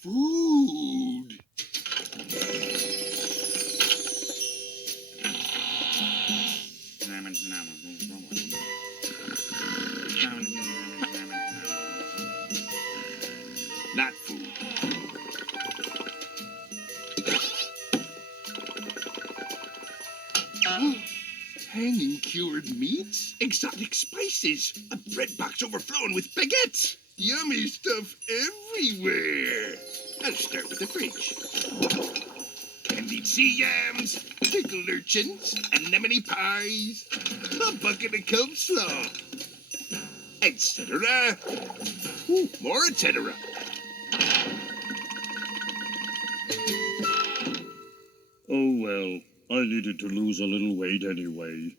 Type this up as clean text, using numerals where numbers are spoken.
Food. Not food. Hanging cured meats, exotic spices, a bread box overflowing with baguettes. Yummy stuff everywhere. I'll start with the fridge. Candied sea yams, pickled urchins, anemone pies, a bucket of coleslaw, etc. More etc. Oh well, I needed to lose a little weight anyway.